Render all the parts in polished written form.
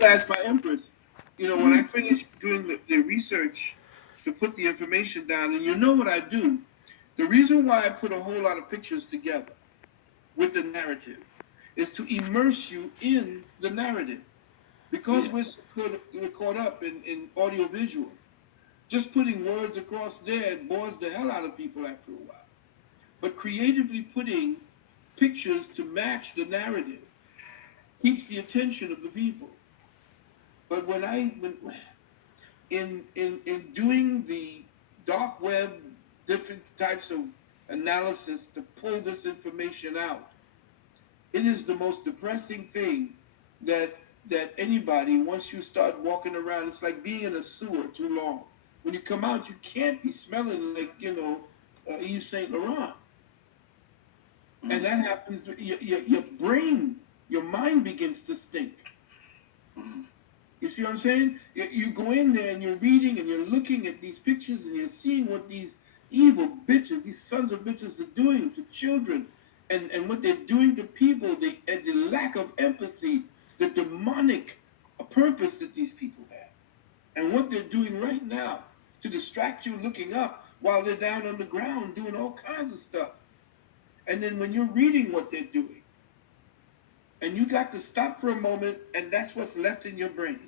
That's my empress. You know, when I finish doing the research to put the information down, and you know what I do, the reason why I put a whole lot of pictures together with the narrative is to immerse you in the narrative. Because Yeah. we're caught up in audio visual, just putting words across there bores the hell out of people after a while. But creatively putting pictures to match the narrative keeps the attention of the people. But when in doing the dark web, different types of analysis to pull this information out, it is the most depressing thing that anybody, once you start walking around, it's like being in a sewer too long. When you come out, you can't be smelling like Yves Saint Laurent, and Mm, that happens. Your brain, your mind begins to stink. mm, You see what I'm saying? You go in there and you're reading and you're looking at these pictures and you're seeing what these evil bitches, these sons of bitches, are doing to children, and what they're doing to people, and the lack of empathy, the demonic purpose that these people have, and what they're doing right now to distract you looking up while they're down on the ground doing all kinds of stuff. And then when you're reading what they're doing, and you got to stop for a moment, and that's what's left in your brain.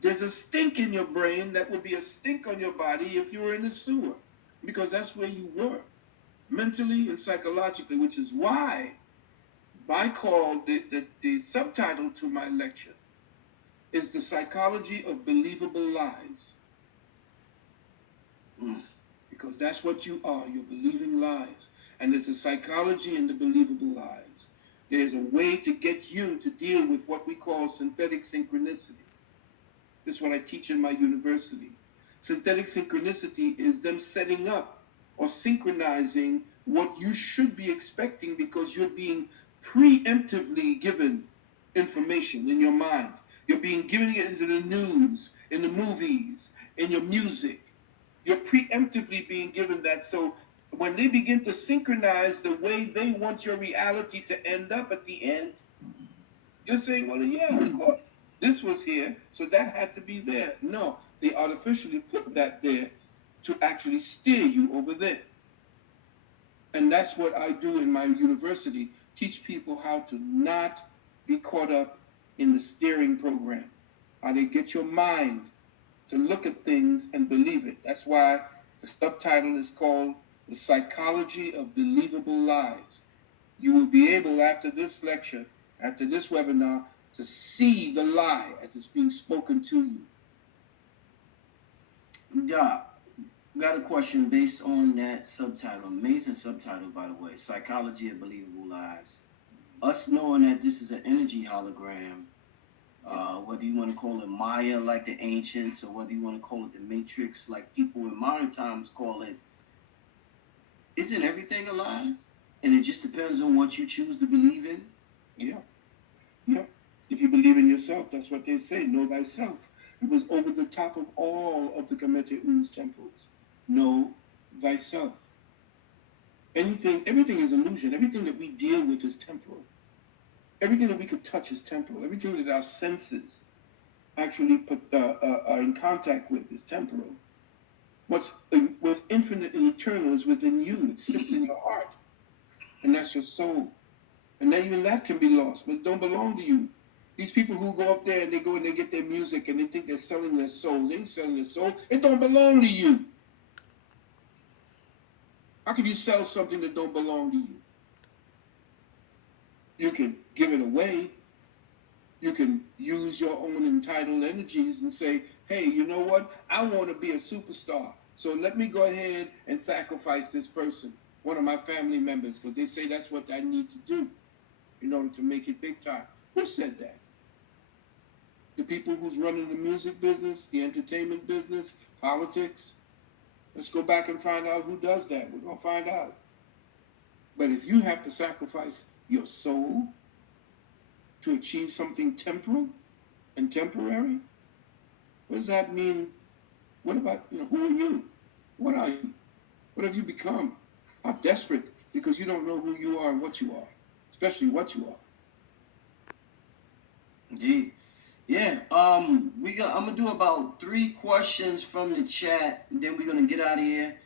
There's a stink in your brain that would be a stink on your body if you were in the sewer, because that's where you were, mentally and psychologically, which is why I call the subtitle to my lecture is The Psychology of Believable Lies, mm. because that's what you are. You're believing lies. And there's a psychology in the believable lies. There's a way to get you to deal with what we call synthetic synchronicity. This is what I teach in my university. Synthetic synchronicity is them setting up or synchronizing what you should be expecting because you're being preemptively given information in your mind. You're being given it into the news, in the movies, in your music. You're preemptively being given that. So when they begin to synchronize the way they want your reality to end up at the end, you're saying, well, yeah, of course, this was here, so that had to be there. No, they artificially put that there to actually steer you over there. And that's what I do in my university, teach people how to not be caught up in the steering program, how to get your mind to look at things and believe it. That's why the subtitle is called The Psychology of Believable Lies. You will be able, after this lecture, after this webinar, to see the lie as it's being spoken to you. Doc, got a question based on that subtitle. Amazing subtitle, by the way. Psychology of Believable Lies. Us knowing that this is an energy hologram, whether you want to call it Maya like the ancients, or whether you want to call it the Matrix like people in modern times call it, isn't everything a lie? And it just depends on what you choose to believe in? Yeah, yeah. If you believe in yourself, that's what they say. Know thyself. It was over the top of all of the Kemetic temples. Know thyself. Everything is illusion. Everything that we deal with is temporal. Everything that we could touch is temporal. Everything that our senses actually are in contact with is temporal. What's infinite and eternal is within you. It sits in your heart, and that's your soul. And then even that can be lost, but it don't belong to you. These people who go up there and they go and they get their music and they think they're selling their soul. They ain't selling their soul. It don't belong to you. How can you sell something that don't belong to you? You can give it away. You can use your own entitled energies and say, hey, you know what? I want to be a superstar. So let me go ahead and sacrifice this person, one of my family members, because they say that's what I need to do in order to make it big time. Who said that? The people who's running the music business, the entertainment business, politics. Let's go back and find out who does that. We're going to find out. But if you have to sacrifice your soul to achieve something temporal and temporary, what does that mean? What about, who are you? What are you? What have you become? How desperate because you don't know who you are and what you are, especially what you are. Indeed. Yeah. I'm gonna do about 3 questions from the chat, then we're gonna get out of here.